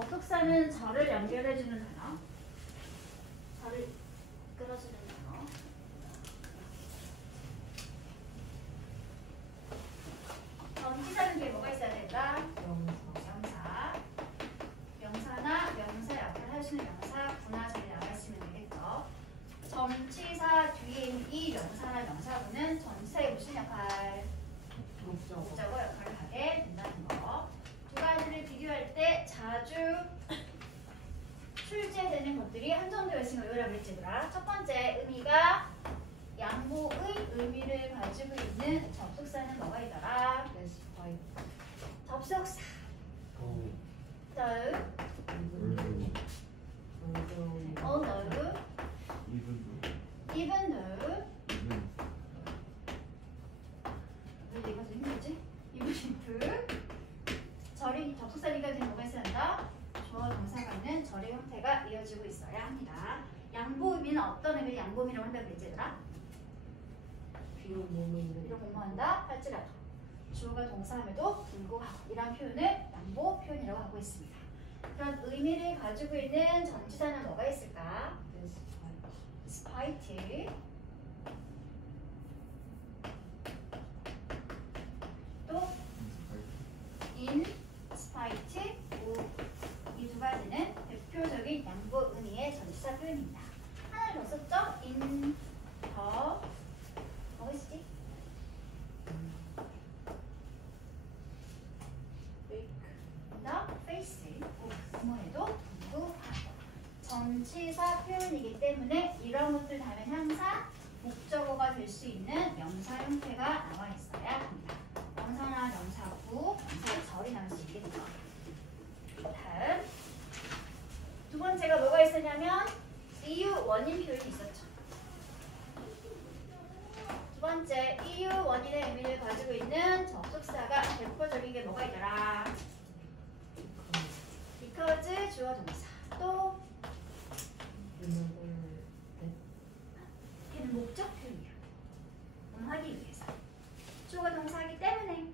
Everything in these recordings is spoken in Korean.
접속사는 저를 연결해주는 단어. 저를 이끌어주는 단어. 전치사는 뒤에 뭐가 있어야 된다? 명사. 명사나 명사 역할을 할 수 있는 명사, 구나 자리 나와 있으면 되겠죠. 전치사 뒤에 있는 이 명사나 명사구는 전치사의 무슨 역할? 목적어 역할을 하게 된다는 거. 두 가지를 비교할 때 자주 출제되는 것들이 한정되어 있으면 의외라고 했지더라. 첫 번째 의미가 양보의 의미를 가지고 있는 접속사는 뭐가 있더라? 접속사. 다음 although, even though. 왜 이거 좀 힘들지? even if. 절이 접속사니까 지금 뭐가 있어야 한다? 주어 동사가 있는 절의 형태가 이어지고 있어야 합니다. 양보 의미는 어떤 의미를 양보 의미라고 한다고 그랬지 얘들아? 비록 뭐뭐한다 할지라도 주어가 동사함에도 불구하고 이런 표현을 양보 표현이라고 하고 있습니다. 그런 의미를 가지고 있는 전치사는 뭐가 있을까? despite, 또 in spite of. 이 두 가지는 대표적인 양보 의미의 전치사 표현입니다. 하나를 더 썼죠? in the 뭐가 있지? face of 뭐해도 불구하고. 전치사 표현이기 때문에 이런 것들 다음엔 항상 목적어가 될 수 있는 명사 형태가 나와 있어야 합니다. 명사나 명사구, 명사의 절이 나올 수 있겠죠. 다음 두 번째가 뭐가 있었냐면 이유, 원인 표현이 있었죠. 두 번째 이유, 원인의 의미를 가지고 있는 접속사가 대표적인 게 뭐가 있더라? because, 주어 동사. 또 걔는 목적 표현이야. 하기 위해서. 주어가 동사이기 때문에.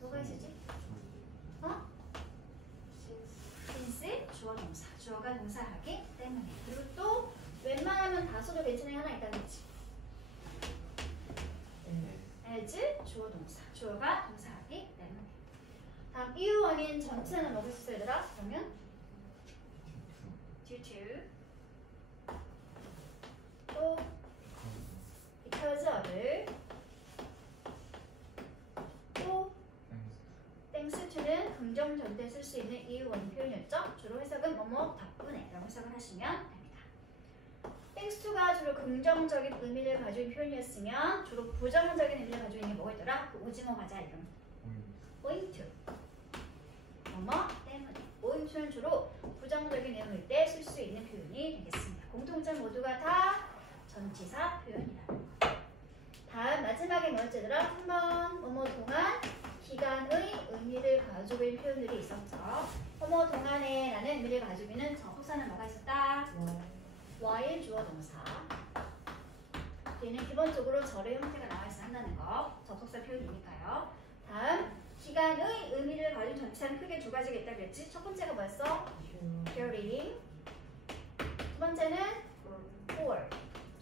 뭐가 있었지? since, 주어 동사. 주어가 동사하기 때문에. 그리고 또 웬만하면 다 써도 괜찮은 게 하나 있다고 했지. as, 주어 동사. 주어가 동사하기 때문에. 다음 이유, 원인, 전치사는 뭐가 있었어 얘들아? 그러면 due to, 또 because of, 또 thanks to는 긍정 전대에 쓸 수 있는 이유, 원인 표현이었죠. 주로 해석은 뭐뭐 덕분에 라고 해석을 하시면 됩니다. thanks to가 주로 긍정적인 의미를 가지고 있는 표현이었으면 주로 부정적인 의미를 가지고 있는 게 뭐가 있더라? 그 오징어 과자 이름. owing to. 뭐뭐 때문에. owing to는 주로 부정적인 내용일 때 쓸 수 있는 표현이 되겠습니다. 공통점 모두가 다 전치사 표현이다. 다음 마지막에 뭐였지더라? 3번 뭐뭐 동안 기간의 의미를 가지고 있는 표현들이 있었죠. 뭐뭐 동안에 라는 의미를 가지고 있는 접속사는 뭐가 있었다? while, 주어 동사. 얘는 기본적으로 절의 형태가 나와 있어 한다는 거. 접속사 표현이니까요. 다음 기간의 의미를 가진 전치사는 크게 두 가지가 있다고 했지. 첫 번째가 뭐였어? during. 두 번째는 for.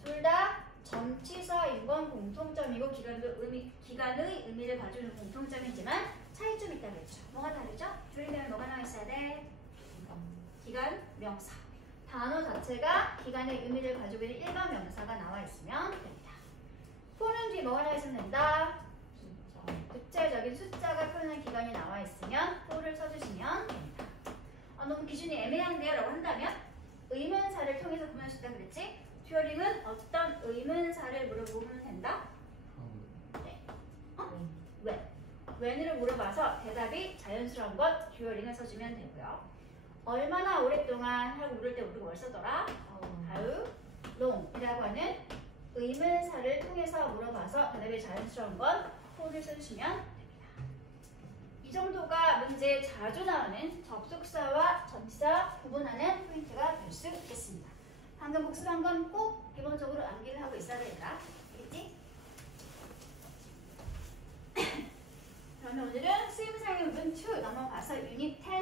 둘 다 전치사인 건 공통점이고 기간의 의미를 가지고 있는 공통점이지만 차이점이 있다고 했죠. 뭐가 다르죠? during 되면 뭐가 나와 있어야 돼? 기간, 명사. 단어 자체가 기간의 의미를 가지고 있는 일반 명사가 나와 있으면 됩니다. for는 뒤에 뭐가 나와 있으면 된다? 구체적인 숫자가 표현한 기간이 나와 있으면 for를 써주시면 됩니다. 너무 기준이 애매한데요? 라고 한다면 의문사를 통해서 구분할 수 있다고 그랬지? 듀어링은 어떤 의문사를 물어보면 된다? 네. when으로 물어봐서 대답이 자연스러운 것 듀어링을 써주면 되고요. 얼마나 오랫동안 하고 물을 때 우리가 뭘 쓰더라? how long이라고 하는 의문사를 통해서 물어봐서 대답이 자연스러운 것 for를 써주시면 됩니다. 이 정도가 문제에 자주 나오는 접속사와 전치사 구분하는 포인트가 될 수 있겠습니다. 방금 복습한 건 꼭 기본적으로 암기를 하고 있어야 되겠다. 알겠지? 그러면 오늘은 쓰임사용의 부분 2 넘어가서 유닛 10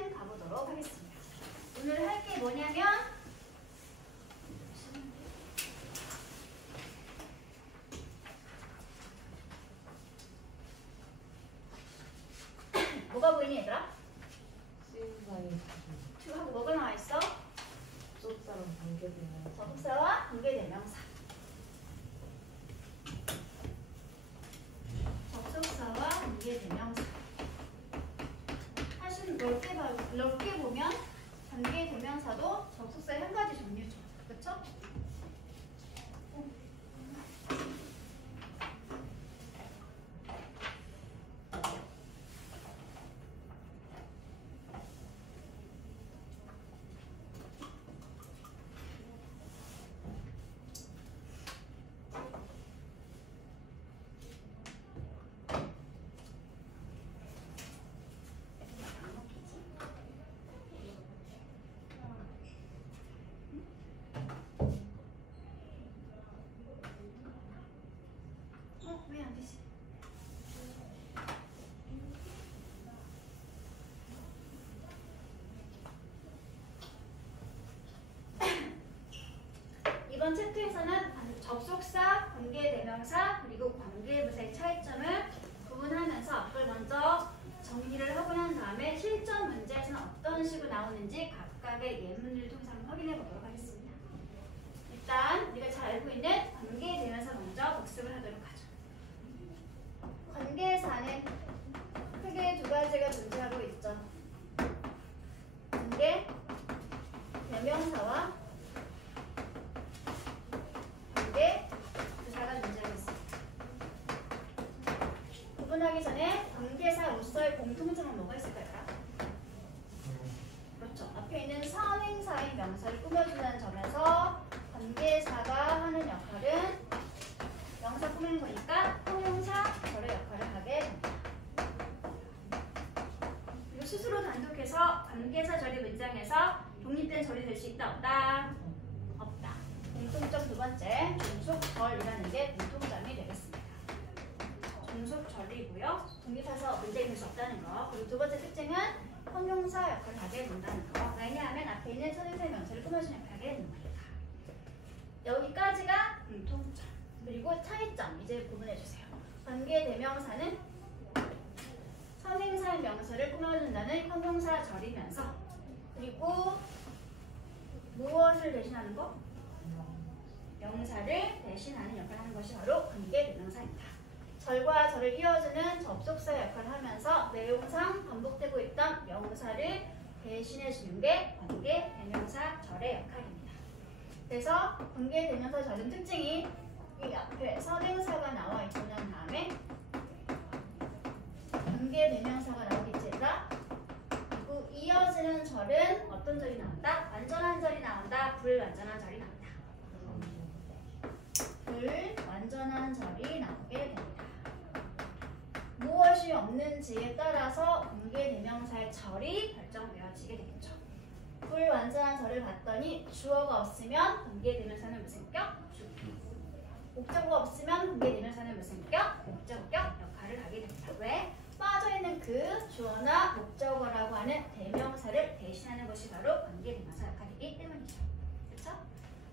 게 뭐냐면 뭐가 보이니 얘들아? 지금 하고 뭐가 나와 있어? 접속사랑 관계되는 접속사와 관계대명사. 접속사와 관계대명사. 사실 넓게 보면 관계대명사도 접속사의 한 가지 종류죠. 그렇죠? 왜 안 되지? 이번 챕터에서는 접속사, 관계대명사, 그리고 관계부사의 차이점을 구분하면서 그걸 먼저 정리를 하고 난 다음에 실전 문제에서는 어떤 식으로 나오는지 각각의 예문을 통해서 한번 확인해 보도록 하겠습니다. 일단 우리가 잘 알고 있는 관계대명사 먼저 복습을 하도록 하죠. 관계사는 크게 두 가지가 존재하고 있죠. 관계 대명사와 관계 부사가 존재하고 있습니다. 구분하기 전에 관계사로서의 공통점은 뭐가 있을까요? 그렇죠. 앞에 있는 선행사인 명사를 꾸며준다는 점에서 관계사가 하는 역할은 명사 꾸미는 거니까 형용사 절의 역할을 하게 됩니다. 그리고 스스로 단독해서 관계사 절의 문장에서 독립된 절이 될 수 있다 없다? 없다. 공통점 두 번째 종속절이라는 게 공통점이 되겠습니다. 종속절이고요. 독립해서 문제가 될 수 없다는 거. 그리고 두 번째 특징은 형용사 역할을 하게 된다는 거. 왜냐하면 앞에 있는 선행사의 명사를 꾸며주는 역할을 하게 되는 거니까. 여기까지가 공통점. 그리고 차이점 이제 구분해주세요. 관계대명사는 선행사의 명사를 꾸며준다는 형용사 절이면서 그리고 무엇을 대신하는 거? 명사를 대신하는 역할을 하는 것이 바로 관계대명사입니다. 절과 절을 이어주는 접속사 역할을 하면서 내용상 반복되고 있던 명사를 대신해주는 게 관계대명사 절의 역할입니다. 그래서 관계대명사 절은 특징이 이 앞에 선행사가 나와 있고 난 다음에 관계대명사가 나오겠지라 그리고 이어지는 절은 어떤 절이 나온다? 완전한 절이 나온다? 불완전한 절이 나온다. 불완전한 절이 나오게 됩니다. 무엇이 없는지에 따라서 관계대명사의 절이 결정되어지게 되겠죠. 불완전한 절을 봤더니 주어가 없으면 관계대명사는 무슨 격? 목적어가 없으면 관계대명사는 무슨 격? 목적격 역할을 하게 됩니다. 왜? 빠져있는 그 주어나 목적어라고 하는 대명사를 대신하는 것이 바로 관계대명사 역할이기 때문이죠. 그렇죠?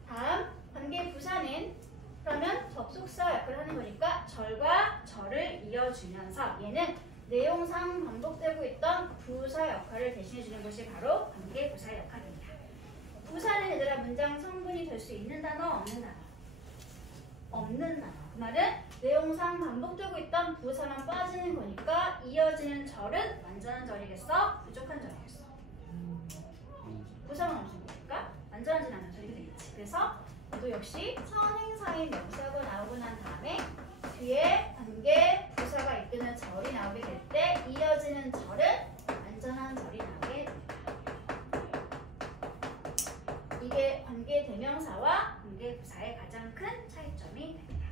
다음 관계부사는 그러면 접속사 역할을 하는 거니까 절과 절을 이어주면서 얘는 내용상 반복되고 있던 부사 역할을 대신해주는 것이 바로 관계부사 역할입니다. 부사는 얘들아 문장 성분이 될 수 있는 단어 없는 단어? 없는 단어. 그 말은 내용상 반복되고 있던 부사만 빠지는 거니까 이어지는 절은 완전한 절이겠어? 부족한 절이겠어? 부사만 없는 거니까 완전하진 않은 절이 되겠지. 그래서 또 역시 선행사의 명사가 나오고 난 다음에 뒤에 관계 부사가 이끄는 절이 나오게 될 때 이어지는 절은 완전한 절이 나오게 됩니다. 이게 관계 대명사와 관계 부사의 가장 큰 차이점이 됩니다.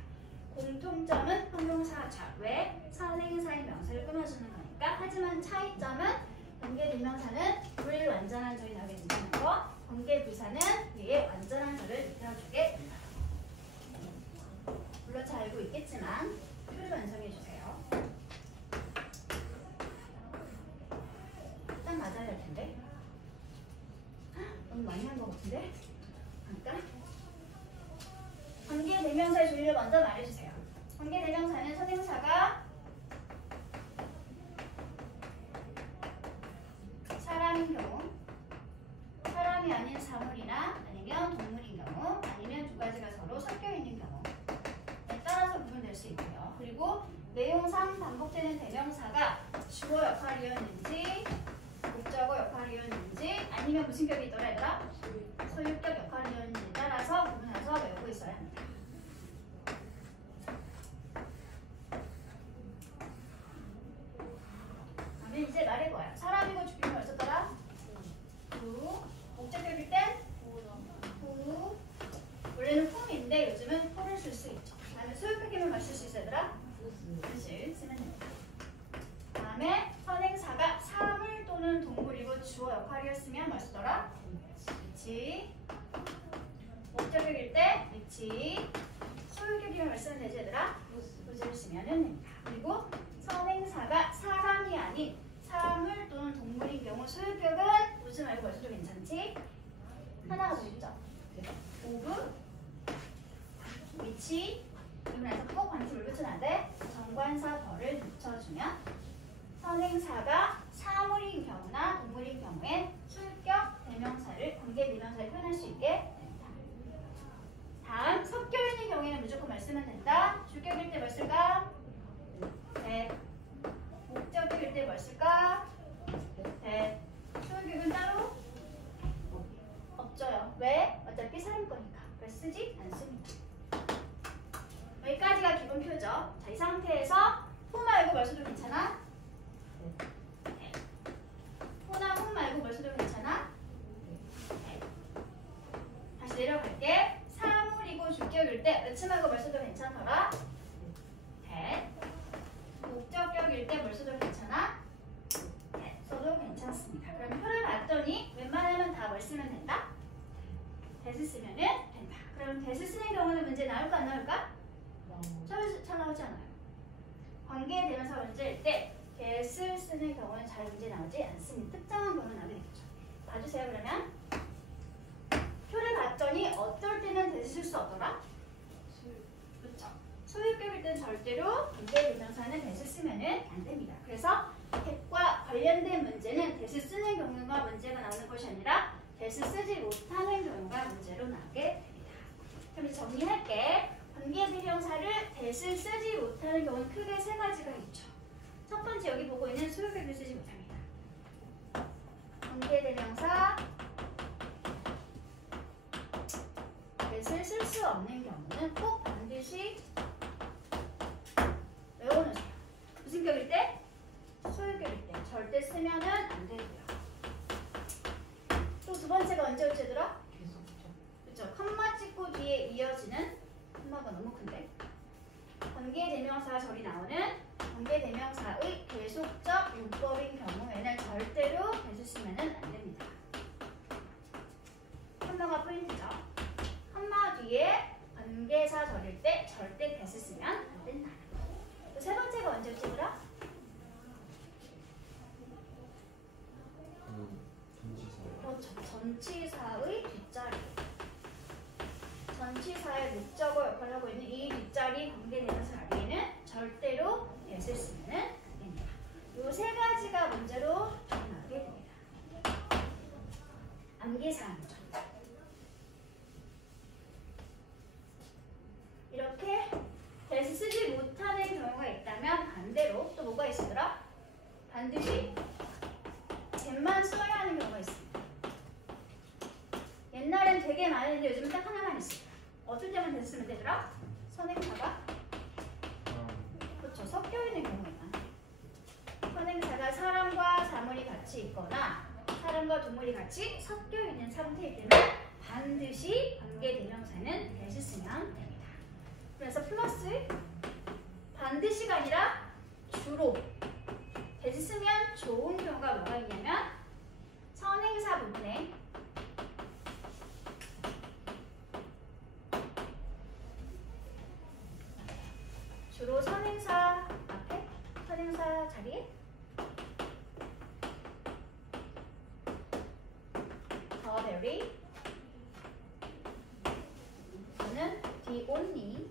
공통점은 형용사 절, 왜? 선행사의 명사를 꾸며주는 거니까. 하지만 차이점은 관계 대명사는 불완전한 절이 나오게 된다는 거, 관계 부사는 위에 완전한 절을 입혀주게 된다. 물론 잘 알고 있겠지만 표를 완성해 주세요. 딱 맞아야 될 텐데. 너무 많이 한 것 같은데? 잠깐. 관계대명사의 종류를 먼저 말해주세요. 관계대명사는 선행사가 사람인 경우, 사람이 아닌 사물이나 아니면 동물인 경우, 아니면 두 가지가 서로 섞여 있는 경우에 따라서 구분될 수 있고요. 그리고 내용상 반복되는 대명사가 주어 역할이었는지 목적어 역할이었는지 아니면 무슨 격이 있더라 얘들아? 소유격 역할이었는지에 따라서 구분해서 외우고 있어야 합니다. 그러면 이제 말해봐요. 사람이고 주격이 어쩌더라? 후. 목적격일 땐? 후. 원래는 whom인데 요즘은 who를 쓸 수 있죠. 다음에 소유격이면 뭘 쓸 수 있어 얘들아? whos를 쓰면 됩니다. 다음에 선행사가 사물 또는 동물이고 주어 역할이었으면 뭘 쓰더라? which. 목적격일 때 which. 소유격이면 뭘 쓰면 되지 얘들아? whose를 쓰면 됩니다. 그리고 선행사가 사람이 아닌 사물 또는 동물인 경우 소유격은 whose 말고 뭘 써도 괜찮지? 하나가 더 있죠? of, which. 그러면서 꼭 관심을 붙여놔야 돼. 정관사 벌을 붙여주면 선행사가 사물인 경우나 동물인 경우엔 출격 대명사를 관계 대명사를 표현할 수 있게 됩니다. 다음 섞여 있는 경우에는 무조건 말 쓰면 된다. 주격일 때 뭘 쓸까? that. 목적격일 때 뭘 쓸까? that. 소유격은 따로 없죠요. 왜? 어차피 사람 거니까. 그래서 쓰지 않습니다. 여기까지가 기본 표죠. 자, 이 상태에서 who 말고 뭘 써도 괜찮아? who나 who 말고 뭘 써도 괜찮아? 다시 내려갈게. 사물이고 주격일 때 which 말고 뭘 써도 괜찮더라? 목적격일 때 뭘 써도 괜찮아? 써도 괜찮습니다. 그럼 표를 봤더니 웬만하면 다 뭘 쓰면 된다? that을 쓰면 된다. 그럼 that을 쓰는 경우는 문제 나올까 안 나올까? 잘 나오지 않아요. 관계에 대명사 문제일 때 that을 쓰는 경우는 잘 문제 나오지 않습니다. 특정한 경우는 나오게 되겠죠. 봐주세요. 그러면 표를 봤더니 어떨 때는 that을 쓸 수 없더라? 그렇죠. 소유격일 때는 절대로 관계에 대명사는 that을 쓰면은 안 됩니다. 그래서 that과 관련된 문제는 that을 쓰는 경우가 문제가 나오는 것이 아니라 that을 쓰지 못하는 경우가 문제로 나오게 됩니다. 그럼 이제 정리할게. 관계대명사를 that을 쓰지 못하는 경우는 크게 세 가지가 있죠. 첫 번째 여기 보고 있는 소유격을 쓰지 못합니다. 관계대명사 that을 쓸 수 없는 경우는 꼭 반드시 외워놓으세요. 무슨 격일 때? 소유격일 때. 절대 쓰면은 안 되고요. 또 두 번째가 언제 올지 얘들아? 그렇죠. 컴마 찍고 뒤에 이어지는 콤마가 너무 큰데 관계대명사 절이 나오는 관계대명사의 계속적 용법인 경우에는 절대로 that을 쓰면 안 됩니다. 콤마가 포인트죠. 콤마 뒤에 관계사 절일 때 절대 that을 쓰면 안 된다. 세 번째가 언제 올지 얘들아? 그렇죠. 전치사의 뒷자리. 전치사의 목적어 역할을 하고 있는 이 뒷자리 관계대명사 자리에는 절대로 that을 쓰면 안 됩니다. 이 세 가지가 문제로 나오게 됩니다. 암기사항이죠. 이렇게 that을 쓰지 못하는 경우가 있다면 반대로 또 뭐가 있으더라? 반드시 that만 써야 하는 경우가 있습니다. 옛날엔 되게 많은데 요즘은 딱 하나만 있습니다. 어떨 때만 that을 쓰면 되더라? 선행사가 그렇죠. 섞여 있는 경우가 선행사가 사람과 사물이 같이 있거나 사람과 동물이 같이 섞여 있는 상태일 때는 반드시 관계대명사는 that을 쓰면 됩니다. 그래서 플러스 반드시가 아니라 주로 that을 쓰면 좋은 경우가 뭐가 있냐면 선행사 부분에 주로 선행사 앞에 선행사 자리에 더 very 또는 the only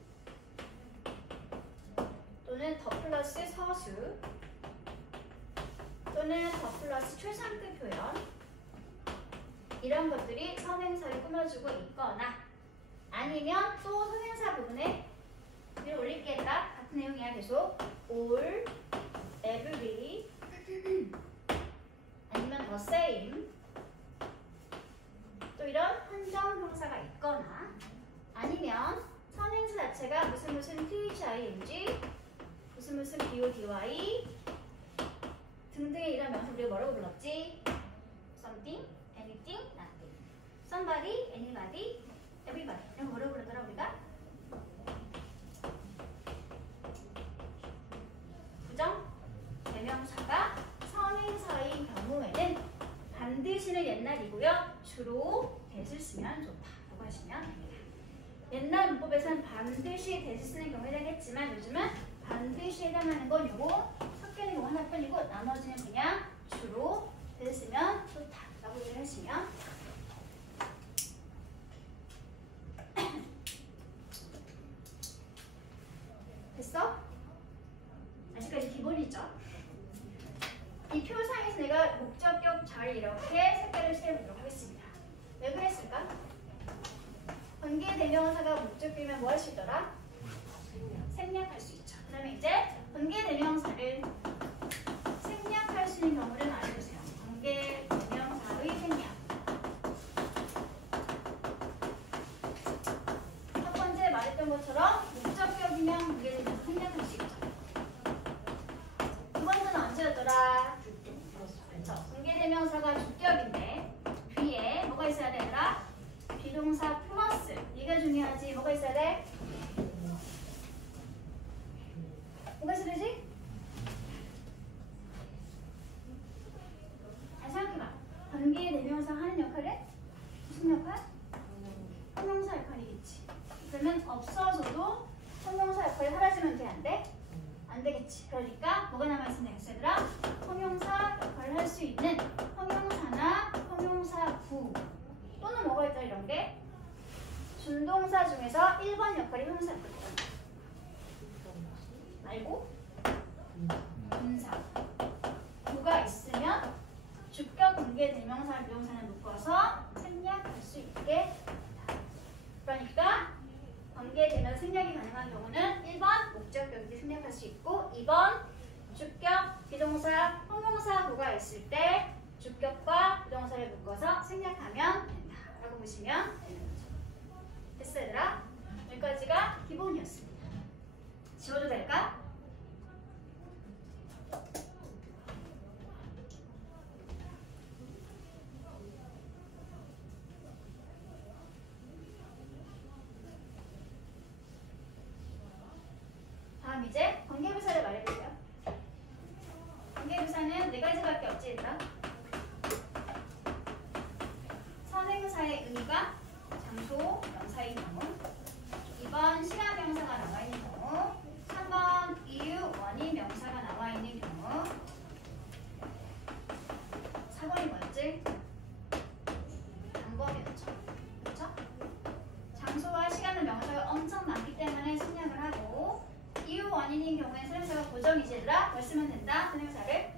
또는 더 플러스 서술 또는 더 플러스 최상급 표현 이런 것들이 선행사를 꾸며주고 있거나 아니면 또 선행사 부분에 위로 올릴게 얘들아. 같은 내용이야 계속. all, every 아니면 the same 또 이런 한정 형사가 있거나 아니면 선행사 자체가 무슨 thing 무슨 BODY 등등의 이런 명사 우리가 뭐라고 불렀지? something, anything, nothing somebody, anybody, everybody 이런 거 뭐라고 불렀더라 우리가? 부정 대명사가 선행사인 경우에는 반드시는 옛날이고요. 주로 대를 쓰면 좋다라고 하시면 됩니다. 옛날 문법에서는 반드시 대를 쓰는 경우에 해당했지만 요즘은 반드시 해당하는 건 요거 섞이는 경우 하나뿐이고 나머지는 그냥 주로 대를 쓰면 좋다라고 얘기를 하시면 됐어? 아직까지 기본이죠? 이 표상에서 내가 목적격 잘 이렇게 색깔을 칠해보도록 하겠습니다. 왜 그랬을까? 관계대명사가 목적격이면 뭐 할 수 있더라? 생략할 수 있죠. 그 다음에 이제 관계대명사를 생략할 수 있는 경우를 말해주세요. 관계대명사의 생략. 첫 번째 말했던 것처럼 목적격이면 관계대명사 생략할 수 있죠. 두 번째는 언제였더라? 그렇죠. 관계대명사가 주격인데 뒤에 뭐가 있어야 되더라? 비동사 플러스. 이가 중요하지. 뭐가 있어야 돼? 뭐가 있어야 되지? 잘 생각해봐. 관계대명사 하는 역할은? 무슨 역할? 형용사 역할이겠지. 그러면 없어져도 형용사 역할이 사라지면 돼? 안 돼? 안 되겠지. 그러니까 뭐가 남아있으면 되겠어 얘들아? 형용사 역할을 할 수 있는 형용사나 형용사구 또는 뭐가 있다 이런 게 준동사 중에서 1번 역할이 형용사 역할이거든. 말고 분사 구가 있으면 주격 관계대명사 비동사는 묶어서 생략할 수 있게 됩니다. 그러니까 관계대명사 생략이 가능한 경우는 1번 목적격이 생략할 수 있고 2번 주격 비동사 형용사구가 있을 때 주격과 비동사를 묶어서 생략하면 된다 라고 보시면 되는 거죠. 됐어 얘들아? 여기까지가 기본이었습니다. 지워도 될까? 다음 이제 관계부사를 말해보세요. 관계부사는 4가지밖에 없지 얘들아. 선행사의 의미가 장소, 명사인 경우 2번 시간 명사가 나와 있는 경우 3번 이유, 원인 명사가 나와 있는 경우 4번이 뭐였지? 방법이었죠. 그렇죠? 장소와 시간은 명사가 엄청 많기 때문에 생략을 하고 이유, 원인인 경우에 선행사가 고정이지 얘들아? 뭘 쓰면 된다? 선행사를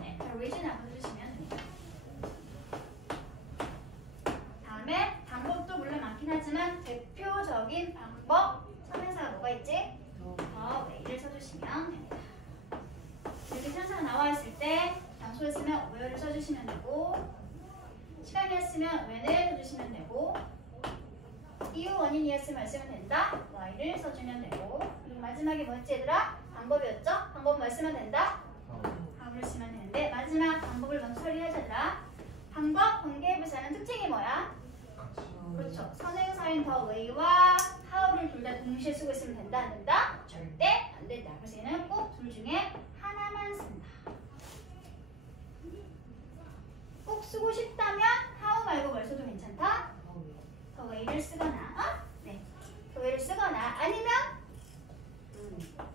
네, original 해주시면 됩니다. 다음에 방법도 물론 많긴 하지만 대표적인 방법 선행사가 뭐가 있지? 더 way를 써주시면 됩니다. 이렇게 선행사가 나와 있을 때 장소였으면 where를 써주시면 되고 시간이었으면 when을 써주시면 되고 이유 원인이었으면 쓰면 된다. why를 써주면 되고 그리고 마지막에 뭐였지 얘들아? 방법이었죠? 방법 뭐 쓰면 된다? 방법을 쓰면 되는데 마지막 방법을 먼저 처리하자더라. 방법 관계부사는 특징이 뭐야? 그렇죠. 선행사인 the way와 how를 둘 다 동시에 쓰고 있으면 된다 안 된다? 절대 안 된다. 그래서 얘는 꼭 둘 중에 하나만 쓴다. 꼭 쓰고 싶다면 how 말고 뭘 써도 괜찮다? the way를 쓰거나 네, the way를 쓰거나 아니면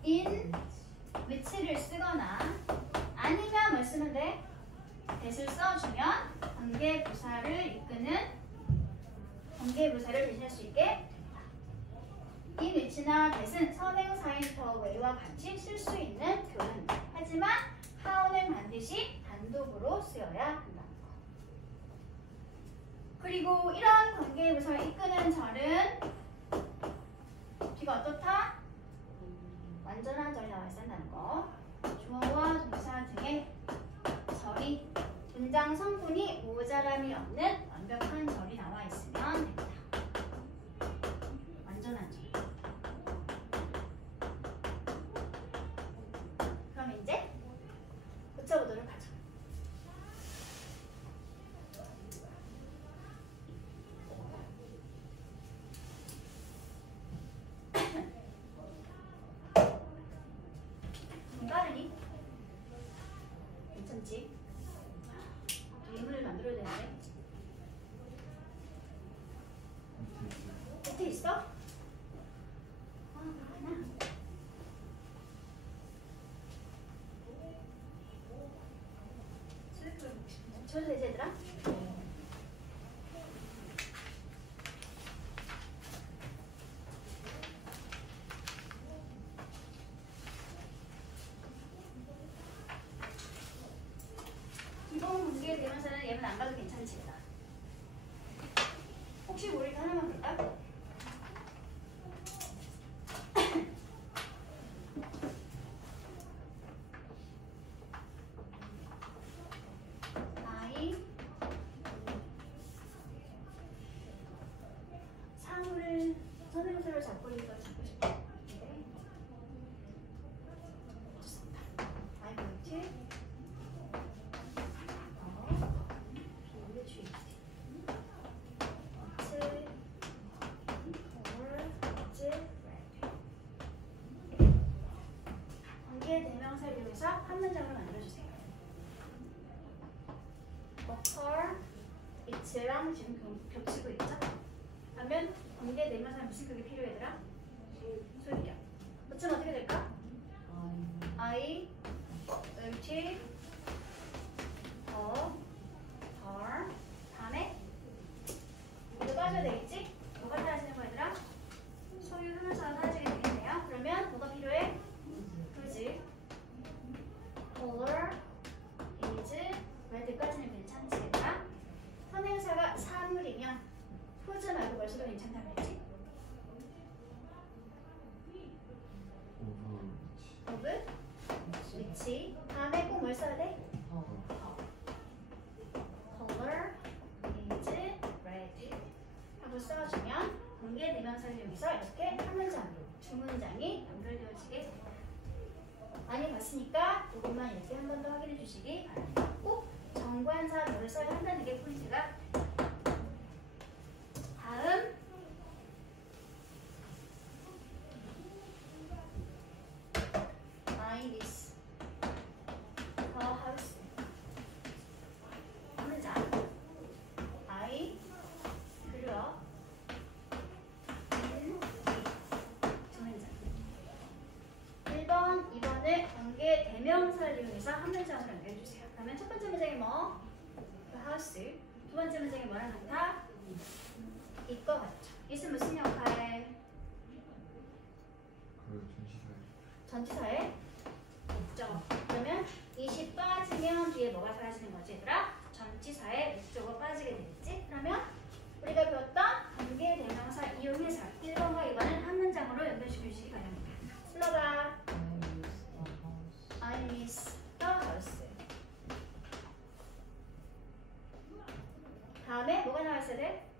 in which를 쓰거나 아니면 뭘 쓰면 돼? that을 써주면 관계부사를 이끄는 관계부사를 대신할 수 있게 됩니다. 이 which나 that은 선행사인 더 way와 같이 쓸 수 있는 표현. 하지만 how는 반드시 단독으로 쓰여야 한다는 거. 그리고 이런 관계부사를 이끄는 절은 뒤가 어떻다? 완전한 절이 나와 있어야 한다는 거. 주어와 동사 등의 절이 문장 성분이 모자람이 없는 완벽한 절이 나와 있으면 됩니다. 완전한 절. 그럼 이제 고쳐보도록 하죠. 빠르니? 괜찮지? 예문을 만들어야 되는데. 밑에 있어? 아, 그렇구나. 쳐도 되지, 얘들아? 기본 문제에 대명사는 예문 안 가도 괜찮지, 얘들아? 혹시 모르니까 하나만 볼까? I 사물을 선행사를 잡고 있는 잡고 싶다. 네. 좋습니다. I going to 비율의 주의. 관계 대명사를 이용해서 한 문장을 만들어주세요. occur, it랑 지금 겹치고 있죠? 그러면 관계 대명사는 무슨 극이 필요해더라? 소유격. 그치면 어떻게 될까? I, it, the, her. 다음에 이거 빠져야 되겠지? 뭐가 사라지는 거 얘들아? 소유 형용사가 사라지게 되겠네요. 그러면 뭐가 필요해? 그지? color, is, red까지는 괜찮지 얘들아? 선행사가 사물이면 whose 말고 뭘 써도 괜찮다고 그랬지? of, which. 다음에 꼭 뭘 써야 돼? color, is, red 하고 써주면 관계 대명사를 이용해서 이렇게 한 문장으로 두 문장이 연결되어지게 됩니다. 많이 봤으니까 이것만 이렇게 한 번 더 확인해 주시기 바랍니다. 꼭 정관사 뭐를 써야 한다는 게 포인트가 됩니다. 다음 I miss the house. 한 문장. I grew up in 두 문장. 1번, 2번을 관계 대명사를 이용해서 한 문장으로 연결해주세요. 그러면 첫 번째 문장이 뭐? The house. 두 번째 문장이 뭐랑 같아? 이거 같죠. 이은 무슨 역할? 전치사의 목적어. 그러면 이시 빠지면 뒤에 뭐가 사라지는 거지 얘들아? 전치사의 목적어 빠지게 되겠지? 그러면 우리가 배웠던 관계 대명사 이용해서 1번과 2번은 한 문장으로 연결시켜 주시기 바랍니다. 불러봐. I miss the house. 다음에 뭐가 나왔어야 돼?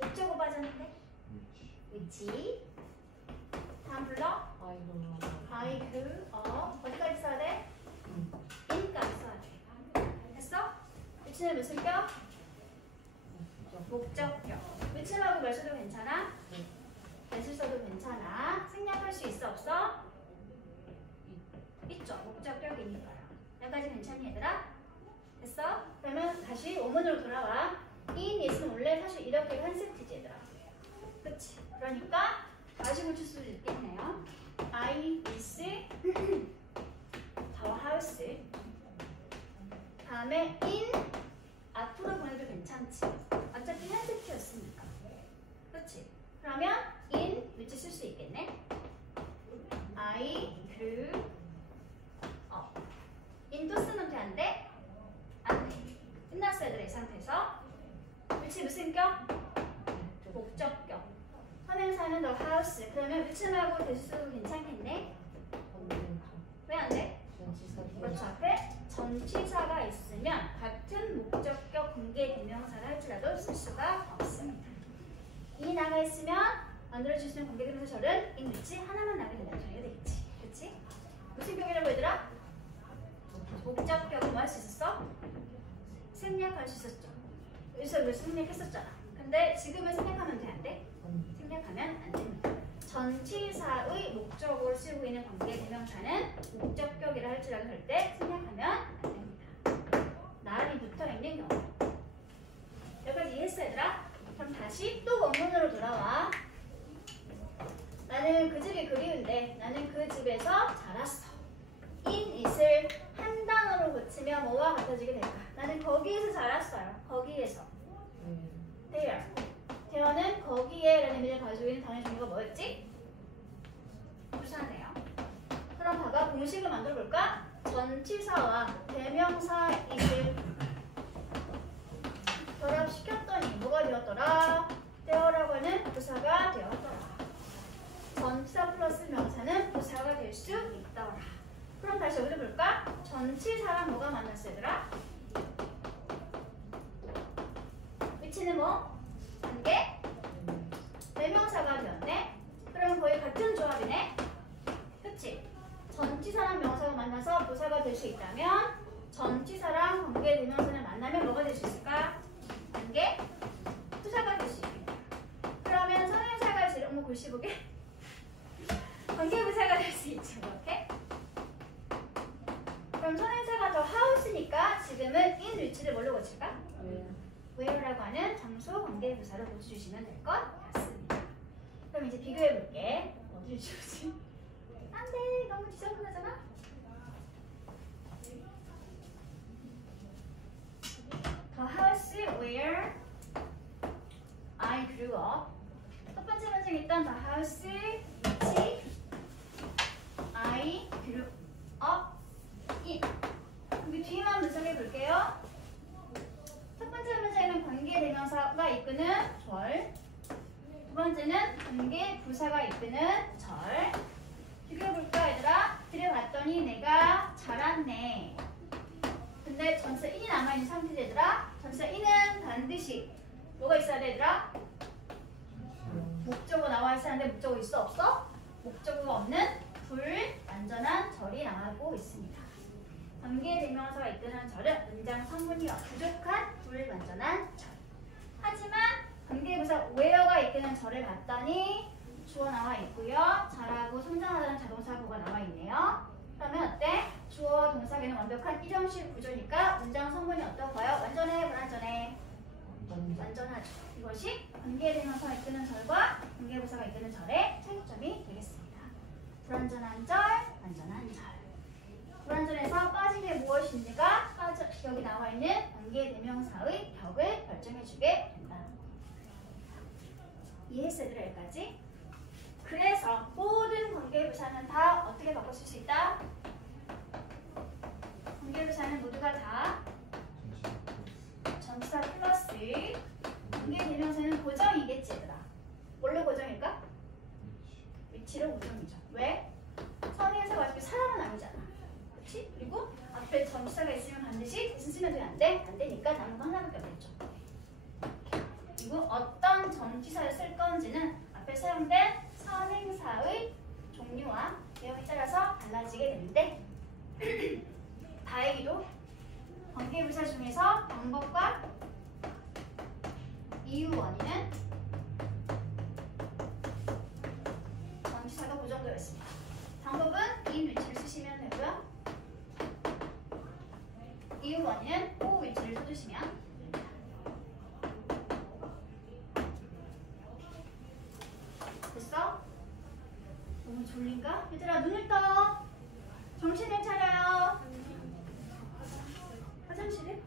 목적어 빠졌는데? which. 다음 불러. I grew up. 어디까지 써야 돼? in까지 써야 돼. 됐어? which는 무슨 격? 목적격. which하고 뭘 써도 괜찮아? that을 써도 괜찮아. 생략할 수 있어 없어? 있죠. 목적격이니까요. 여기까지 괜찮니 얘들아? 됐어? 그러면 다시 원문으로 돌아와. in, is는 원래 사실 이렇게 한 세트지 얘들아. 그치? 그러니까 다시 고칠 수도 있겠네요. I miss the house. 다음에 in 앞으로 보내도 괜찮지. 어차피 현재 T였으니까. 그렇지? 그러면 in which 쓸 수 있겠네. I grew up. in 또 쓰면 돼, 안 돼? 안 돼. 끝났어, 얘들아. 이 상태에서. which 무슨 격? 목적격. 선행사는 the house. 그러면 which하고 대수도 괜찮겠네? 왜 안 돼? 그렇죠. 앞에 전치사가 있으면 같은 목적격 관계대명사를 할지라도 쓸 수가 없습니다. 이 나가 있으면 만들어줄 수 있는 관계대명사 절은 in which 하나만 나게 된다는 소리가 되겠지. 그렇지? 무슨 격이라고 얘들아? 목적격은 뭐 할 수 있었어? 생략할 수 있었죠. 여기서 왜 생략했었잖아. 근데 지금은 생략하면 돼, 안 돼? 생략하면 안 됩니다. 전치사의 목적으로 쓰고 있는 관계대명사는 목적격이라 할지라도 절대 생략하면 안 됩니다. 나란히 붙어있는 경우. 여기까지 이해했어, 얘들아? 그럼 다시 또 원문으로 돌아와. 나는 그 집이 그리운데 나는 그 집에서 자랐어. in it을 한 단어로 고치면 뭐와 같아지게 될까? 나는 거기에서 자랐어요. 거기에서. there. there는 거기에 라는 의미를 가지고 있는 단어의 종류가 뭐였지? 부사네요. 그럼 봐봐. 공식을 만들어 볼까? 전치사와 대명사 it을 결합시켰더니 뭐가 되었더라? there라고 하는 부사가 되었더라. 전치사 플러스 명사는 부사가 될 수 있더라. 그럼 다시 여기서 볼까? 전치사랑 뭐가 만났어, 얘들아? 위치는 뭐? 관계? 대명사가 되었네? 그럼 거의 같은 조합이네? 그치? 전치사랑 명사가 만나서 부사가 될 수 있다면 전치사랑 관계 대명사를 만나면 뭐가 될 수 있을까? 관계? 부사가 될 수 있겠다. 그러면 선행사가 제일 글씨 보게 관계 부사가 될 수 있죠. 이렇게. 그럼 선행사가 더 하우스니까 지금은 in 위치를 뭘로 고칠까? where라고 하는 장소 관계 부사로 고쳐주시면 될 것 같습니다. 그럼 이제 비교해 볼게. 어디를 지우지? 안 돼. 너무 지저분하잖아. The house where I grew up. 첫 번째 문장 일단 the house which I grew up in. 우리 뒤에만 분석해 볼게요. 첫 번째 문장에는 관계 대명사가 이끄는 절. 두 번째는 관계 부사가 이끄는 절. 비교해 볼까, 얘들아? 들여봤더니 내가 자랐네. 근데 전치사 in이 남아있는 상태죠, 얘들아? 전치사 in은 반드시 뭐가 있어야 돼, 얘들아? 목적어 나와 있어야 하는데 목적어 있어, 없어? 목적어가 없는 불완전한 절이 나오고 있습니다. 관계 대명사가 이끄는 절은 문장 성분이 부족한 불완전한 절. 하지만 관계부사 where가 이끄는 절을 봤더니 주어 나와 있고요. 잘하고 성장하다는 자동사구가 나와 있네요. 그러면 어때? 주어 동사계는 완벽한 일형식 구조니까 문장 성분이 어떤가요? 완전해, 불완전해? 완전하죠. 이것이 관계대명사가 이끄는 절과 관계부사가 이끄는 절의 차이점이 되겠습니다. 불완전한 절, 완전한 절. 불완전해서 빠진 게 무엇인지가 여기 나와 있는 관계대명사의 격을 결정해주게 된다. 이해했어, 얘들아? 여기까지? 그래서 모든 관계부사는 다 어떻게 바꿔 쓸 수 있다? 관계부사는 모두가 다 전치사 플러스 관계대명사는 고정이겠지, 얘들아. 뭘로 고정일까? 위치로 고정이죠. 왜? 선행사가 어차피 사람은 아니잖아. 그렇지? 그리고 앞에 전치사가 있으면 반드시 대신 쓰면 돼, 안 돼? 안 되니까 남은 거 하나밖에 없겠죠. 그리고 어떤 전치사를 쓸 건지는 앞에 사용된 선행사의 종류와 내용에 따라서 달라지게 되는데 다행히도 관계부사 중에서 방법과 이유 원인은 전치사가 고정되어 있습니다. 방법은 in 위치를 쓰시면 되고요. 이유 원인은 o 위치를 써주시면 됩니다. 됐어? 너무 졸린가? 얘들아, 눈을 떠. 정신을 차려요. 화장실에?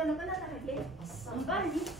잠깐만 끝나다 갈게. 아싸. 안 빠르니? 자,